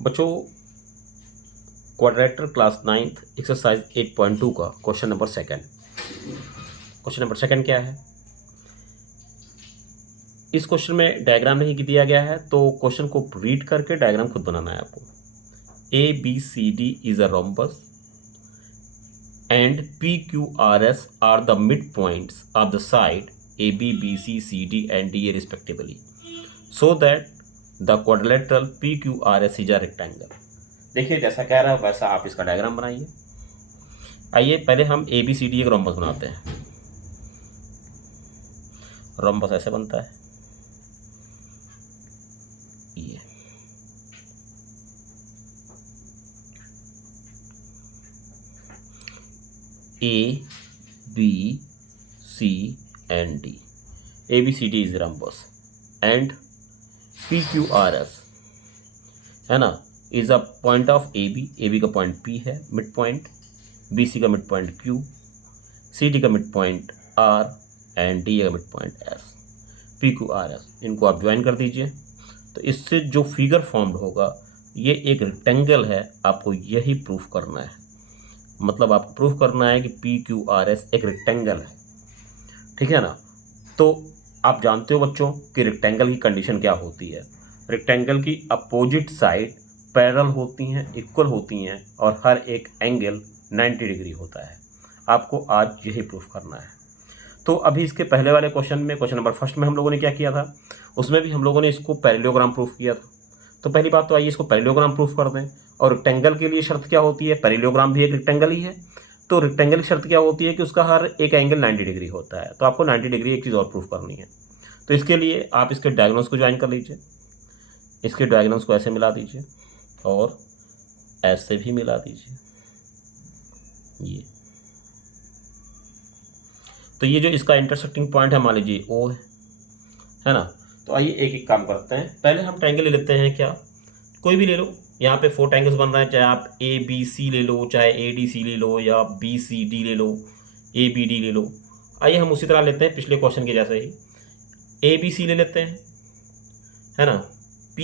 बच्चों, क्वाड्रेटर class 9th exercise 8.2 का question number second क्या है। इस क्वेश्चन में डायग्राम नहीं दिया गया है, तो क्वेश्चन को रीड करके डायग्राम खुद बनाना है आपको। ABCD is a rhombus and PQRS are the mid points of the side AB BC CD and DA respectively, so that the quadrilateral PQRS is a rectangle। देखिए, जैसा कह रहा है वैसा आप इसका डायग्राम बनाइए। आइए पहले हम ABCD एक रोम्बस बनाते हैं। रोम्बस ऐसे बनता है, ये ABC and D। ABCD is rhombus and PQRS है ना, is a point of AB का पॉइंट P है मिड पॉइंट, BC का मिड पॉइंट Q, CD का mid point R and D का मिड पॉइंट S। PQRS इनको आप join कर दीजिए, तो इससे जो फिगर फॉर्म्ड होगा ये एक रेक्टेंगल है। आपको यही प्रूफ करना है, मतलब आपको प्रूफ करना है कि PQRS एक रेक्टेंगल है, ठीक है ना। तो आप जानते हो बच्चों कि रेक्टेंगल की कंडीशन क्या होती है। रेक्टेंगल की अपोजिट साइड पैरेलल होती हैं, इक्वल होती हैं, और हर एक एंगल 90 डिग्री होता है। आपको आज यही प्रूफ करना है। तो अभी इसके पहले वाले क्वेश्चन में, क्वेश्चन नंबर फर्स्ट में हम लोगों ने क्या किया था, उसमें भी हम लोगों ने इसको पैरेललोग्राम प्रूफ किया था। तो पहली बात तो आइए इसको पैरेललोग्राम प्रूफ कर दें। और रेक्टेंगल के लिए शर्त क्या होती है, पैरेललोग्राम भी एक रेक्टेंगल ही है, तो रेक्टेंगल की शर्त क्या होती है कि उसका हर एक एंगल 90 डिग्री होता है। तो आपको 90 डिग्री एक चीज़ और प्रूफ करनी है। तो इसके लिए आप इसके डायगोनल्स को ज्वाइन कर लीजिए। इसके डायगोनल्स को ऐसे मिला दीजिए और ऐसे भी मिला दीजिए। तो ये जो इसका इंटरसेक्टिंग पॉइंट है मान लीजिए O है ना। तो आइए एक एक काम करते हैं। पहले हम ट्रायंगल ले लेते हैं, क्या कोई भी ले लो। यहाँ पे 4 ट्रायंगल्स बन रहे हैं, चाहे आप ABC ले लो, चाहे ADC ले लो, या BCD ले लो, ABD ले लो। आइए हम उसी तरह लेते हैं पिछले क्वेश्चन के जैसे ही। ABC ले लेते हैं, है ना। P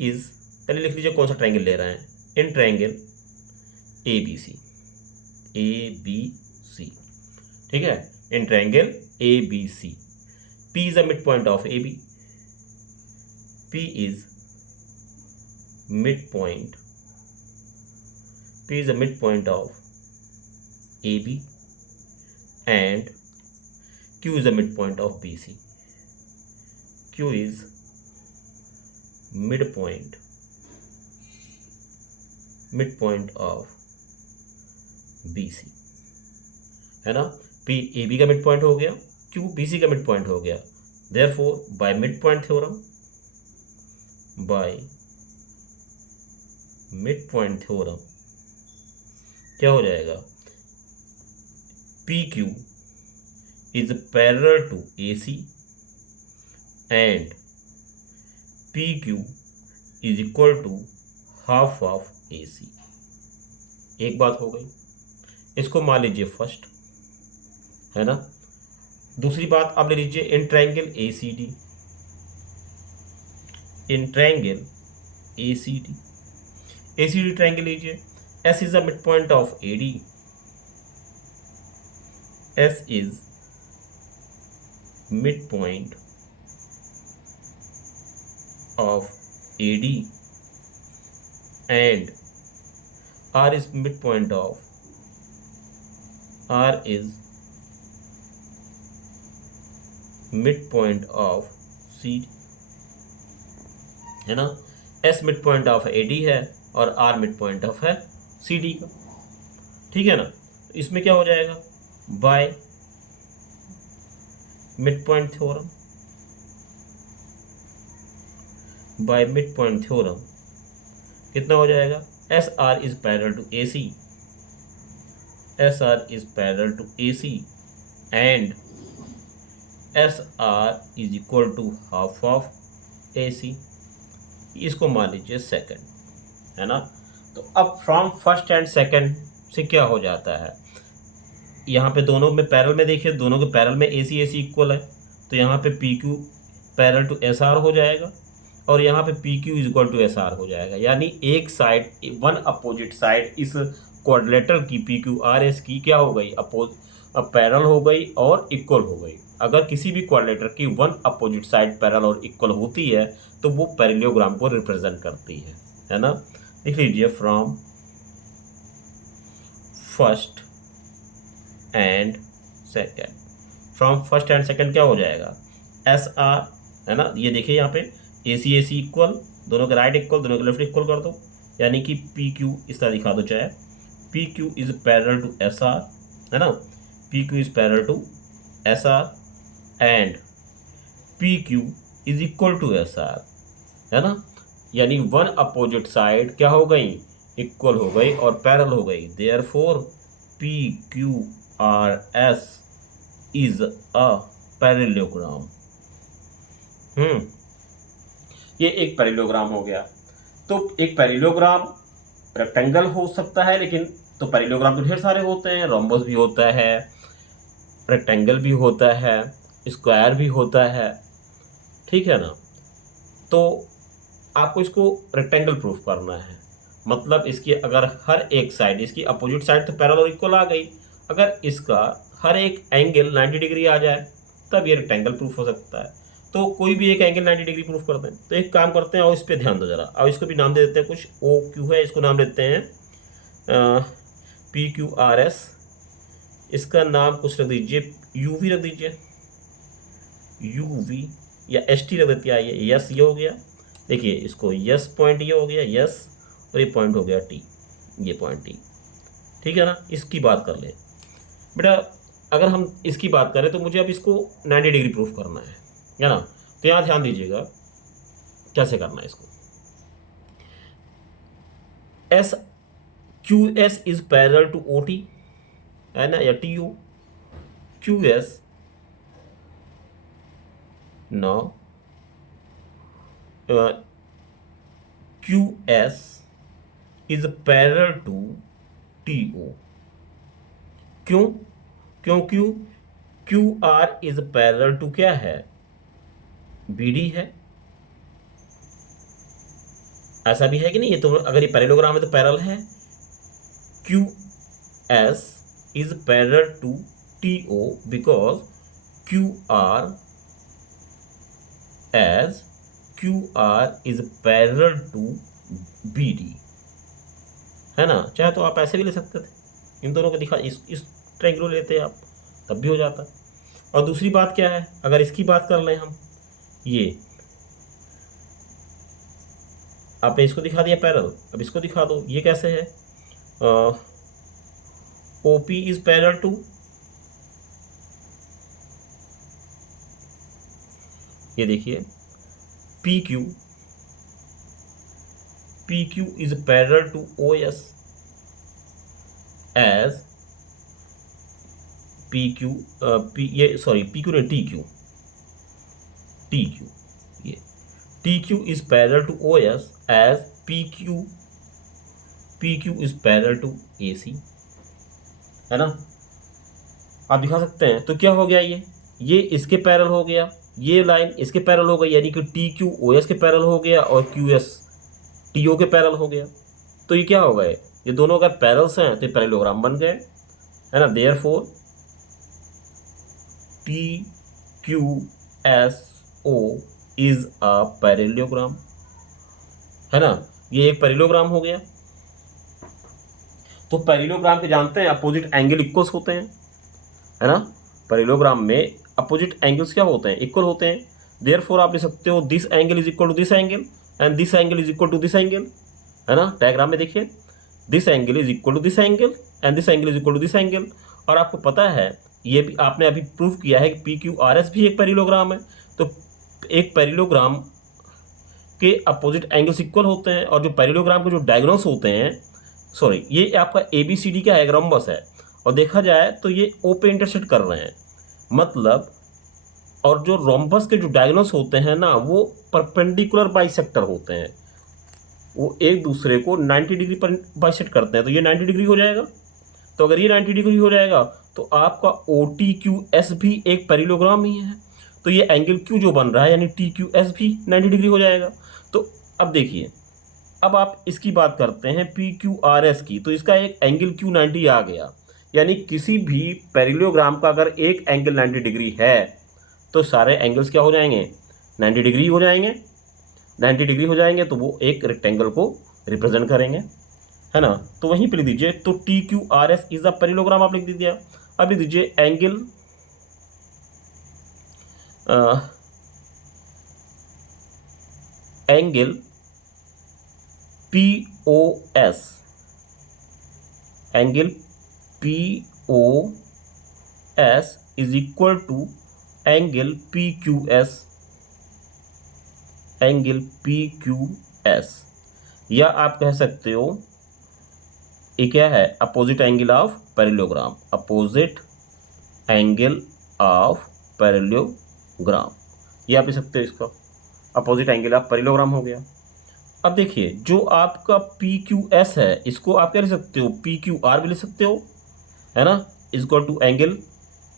इज पहले लिख लीजिए कौन सा ट्रायंगल ले रहे हैं। इन ट्रायंगल ABC, ठीक है। In triangle ABC, P is the mid point of AB, P is midpoint of AB and Q is the midpoint of BC. Q is midpoint of BC, है ना। P AB का mid point हो गया, Q BC का mid point हो गया। Therefore by midpoint theorem क्या हो जाएगा, PQ is parallel to AC and PQ is equal to half of AC। एक बात हो गई, इसको मान लीजिए फर्स्ट, है ना। दूसरी बात आप ले लीजिए in triangle ACD, in triangle ACD triangle लीजिए। S is the midpoint of AD, S is midpoint of AD and R is midpoint of CD, है ना। S mid point of AD है और R मिड पॉइंट ऑफ है CD का, ठीक है ना। इसमें क्या हो जाएगा, बाय मिड पॉइंट थ्योरम, कितना हो जाएगा, SR is parallel to AC and SR is equal to half of AC। इसको मान लीजिए सेकंड, है ना। तो अब फ्रॉम फर्स्ट एंड सेकंड से क्या हो जाता है, यहाँ पे दोनों में पैरेलल में देखिए, दोनों के पैरेलल में AC इक्वल है, तो यहाँ पे PQ पैरेलल टू SR हो जाएगा और यहाँ पे P Q is equal to S R हो जाएगा, यानी एक साइड, वन अपोजिट साइड इस क्वाड्रिलेटरल की पी क्यू आर एस की क्या हो गई, पैरेलल हो गई और इक्वल हो गई। अगर किसी भी क्वाड्रिलेटर की वन अपोजिट साइड पैरेलल और इक्वल होती है तो वो पैरेललोग्राम को रिप्रेजेंट करती है ना। लिख लीजिए from first and second. From first and second क्या हो जाएगा, एस आर, है ना। ये देखिए यहाँ पे ए सी इक्वल, दोनों के राइट इक्वल, दोनों के लेफ्ट इक्वल कर दो, यानी कि पी क्यू इस तरह दिखा दो, चाहे P Q is parallel to S R, है ना। P Q is parallel to S R and P Q is equal to S R, है ना। यानी वन अपोजिट साइड क्या हो गई, इक्वल हो गई और पैरेलल हो गई। Therefore P Q R S is a parallelogram. ये एक पैरेललोग्राम हो गया। तो एक पैरेललोग्राम रेक्टेंगल हो सकता है, लेकिन तो पैरेललोग्राम तो ढेर सारे होते हैं, रोम्बस भी होता है, रेक्टेंगल भी होता है, स्क्वायर भी होता है, ठीक है ना। तो आपको इसको रेक्टेंगल प्रूफ करना है, मतलब इसकी अगर हर एक साइड, इसकी अपोजिट साइड तो पैरेलल और इक्वल आ गई, अगर इसका हर एक एंगल 90 डिग्री आ जाए तब ये रेक्टेंगल प्रूफ हो सकता है। तो कोई भी एक एंगल 90 डिग्री प्रूफ करते हैं। तो एक काम करते हैं और इस पर ध्यान दो जरा, और इसको भी नाम दे देते हैं कुछ, ओ क्यू है, इसको नाम देते हैं पी क्यू आर एस, इसका नाम कुछ रख दीजिए, यू वी रख दीजिए, यू वी या एस टी रख देते हैं। आइए यस ये हो गया, देखिए इसको यस पॉइंट ये हो गया यस, और ये पॉइंट हो गया टी, ये पॉइंट टी, ठीक है ना। इसकी बात कर ले बेटा, अगर हम इसकी बात करें तो मुझे अब इसको 90 डिग्री प्रूफ करना है ना। तो यहाँ ध्यान दीजिएगा कैसे करना है इसको। S Q S is parallel to O T, है ना, या T U. Q S no Q S is parallel to T O. क्यों, क्योंकि Q R is parallel to क्या है, बी डी है। ऐसा भी है कि नहीं, ये तो अगर ये पैरेललोग्राम है तो पैरेलल है। Q S is parallel to T O because Q R as Q R is parallel to B D, है ना। चाहे तो आप ऐसे भी ले सकते थे, इन दोनों को दिखा, इस ट्रायंगल लेते आप तब भी हो जाता। और दूसरी बात क्या है, अगर इसकी बात कर लें हम, ये आपने इसको दिखा दिया पैरेलल, अब इसको दिखा दो, ये कैसे है, O P is parallel to, ये देखिए P Q is parallel to O S as P Q, ये सॉरी पी क्यू नहीं, टी क्यू, ये T Q is parallel to O S as P Q is parallel to A C, है ना। आप दिखा सकते हैं। तो क्या हो गया, ये इसके पैरेलल हो गया, ये लाइन इसके पैरेलल हो गई, यानी कि टी क्यू ओ एस के पैरेलल हो गया और क्यू एस टी ओ के पैरेलल हो गया। तो ये क्या हो गए, ये दोनों अगर पैरेलल्स हैं तो ये पैरेललोग्राम बन गए, है ना। Therefore P Q S O is a parallelogram, है ना। ये एक पैरेललोग्राम हो गया। तो पैरेललोग्राम के जानते हैं अपोजिट एंगल इक्वल्स होते हैं, है ना। पैरेललोग्राम में अपोजिट एंगल्स क्या होते हैं, इक्वल होते हैं। देयरफॉर आप लिख सकते हो this angle is equal to this angle and this angle is equal to this angle, है ना। डायग्राम में देखिए this angle is equal to this angle and this angle is equal to this angle. और आपको पता है, ये भी आपने अभी प्रूफ किया है कि पी क्यू आर एस भी एक पैरेललोग्राम है। तो एक पैरेललोग्राम के अपोजिट एंगल्स इक्वल होते हैं, और जो पैरेललोग्राम के जो डायगोनल्स होते हैं, सॉरी ये आपका ए बी सी डी का एक रोम्बस है, और देखा जाए तो ये ओ पे इंटरसेक्ट कर रहे हैं, मतलब। और जो रोम्बस के जो डायगोनल्स होते हैं ना, वो परपेंडिकुलर बाइसेक्टर होते हैं, वो एक दूसरे को 90 डिग्री पर बाइसेक्ट करते हैं। तो ये 90 डिग्री हो जाएगा। तो अगर ये 90 डिग्री हो जाएगा तो आपका ओ टी क्यू एस भी एक पैरेललोग्राम ही है। तो ये एंगल क्यू जो बन रहा है, यानी टी क्यू एस भी 90 डिग्री हो जाएगा। तो अब देखिए, अब आप इसकी बात करते हैं PQRS की, तो इसका एक एंगल Q90 आ गया, यानी किसी भी पैरेललोग्राम का अगर एक एंगल 90 डिग्री है तो सारे एंगल्स क्या हो जाएंगे, 90 डिग्री हो जाएंगे। 90 डिग्री हो जाएंगे तो वो एक रेक्टेंगल को रिप्रेजेंट करेंगे, है ना। तो वहीं पे लिख दीजिए, तो TQRS इज अ पैरेललोग्राम आप लिख दीजिए। अब लिख दीजिए angle angle POS, angle POS is equal to angle PQS, angle PQS, या आप कह सकते हो ये क्या है, opposite angle of parallelogram, opposite angle of parallelogram, ये आप लिख सकते हो, इसका अपोजिट एंगल ऑफ पैरेललोग्राम हो गया। अब देखिए, जो आपका PQS है इसको आप क्या लिख सकते हो, PQR भी लिख सकते हो, है ना, इक्वल टू एंगल,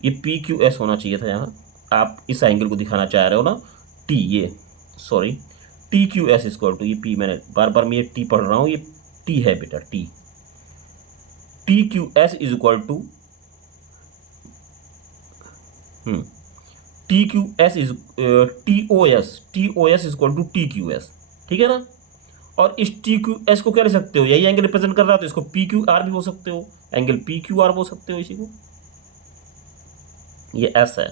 ये PQS होना चाहिए था यहाँ, आप इस एंगल को दिखाना चाह रहे हो ना, T, ये सॉरी TQS इक्वल टू, ये P मैंने बार बार मैं ये T पढ़ रहा हूँ, ये T है बेटा, TQS is equal to TQS is TOS is equal to TQS, ठीक है ना। और इस TQS को क्या लिख सकते हो, यही एंगल रिप्रेजेंट कर रहा है तो इसको PQR भी हो सकते हो, एंगल PQR बोल सकते हो इसी को। ये S है,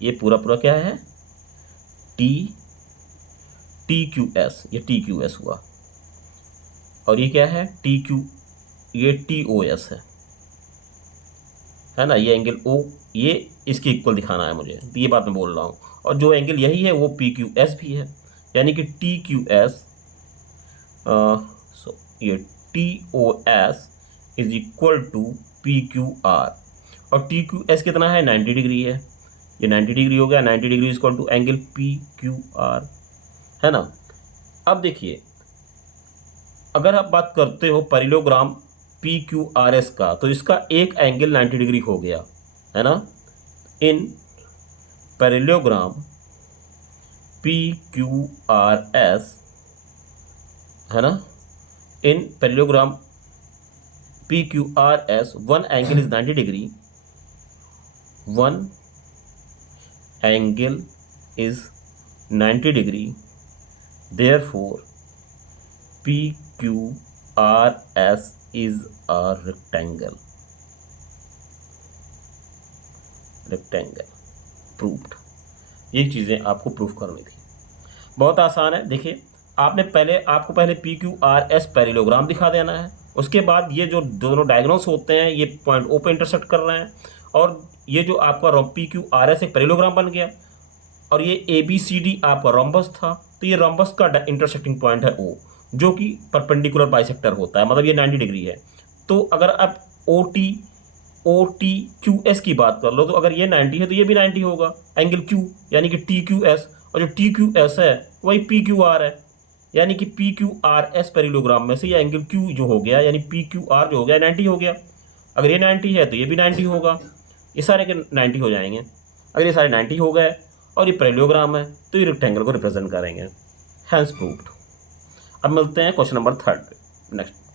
ये पूरा पूरा क्या है, TQS, ये TQS हुआ, और ये क्या है ये TOS है ना, ये एंगल O, ये इसके इक्वल दिखाना है मुझे, ये बात मैं बोल रहा हूँ, और जो एंगल यही है वो PQS भी है, यानी कि TQS ये TOS is equal to PQR, और TQS कितना है, 90 डिग्री है, ये 90 डिग्री हो गया, 90 degree is equal to angle PQR, है ना। अब देखिए, अगर आप बात करते हो पैरेललोग्राम PQRS का, तो इसका एक एंगल 90 डिग्री हो गया, है ना, इन पैरेललोग्राम PQRS, है ना, इन parallelogram PQRS one angle is 90 degree, one angle is 90 degree, therefore PQRS is a rectangle, proved। ये चीज़ें आपको प्रूफ करनी थी, बहुत आसान है। देखिए, आपको पहले PQRS पैरेललोग्राम दिखा देना है, उसके बाद ये जो दोनों डायगोनल्स होते हैं ये पॉइंट O पे इंटरसेक्ट कर रहे हैं, और ये जो आपका PQRS एक पैरेललोग्राम बन गया, और ये ABCD आपका रोम्बस था, तो ये रोम्बस का इंटरसेक्टिंग पॉइंट है O, जो कि परपेंडिकुलर बाइसेक्टर होता है, मतलब ये 90 डिग्री है। तो अगर आप OTQS की बात कर लो, तो अगर ये 90 है तो ये भी 90 होगा, एंगल Q, यानी कि TQS, और जो TQS है वही PQR है, यानी कि PQRS पैरेललोग्राम में से ये एंगल Q जो हो गया, यानी PQR जो हो गया 90 हो गया। अगर ये 90 है तो ये भी 90 होगा, ये सारे के 90 हो जाएंगे। अगर ये सारे 90 हो गए और ये पैरेललोग्राम है तो ये रेक्टेंगल को रिप्रेजेंट करेंगे, हैंस प्रूव्ड। अब मिलते हैं क्वेश्चन नंबर 3 नेक्स्ट।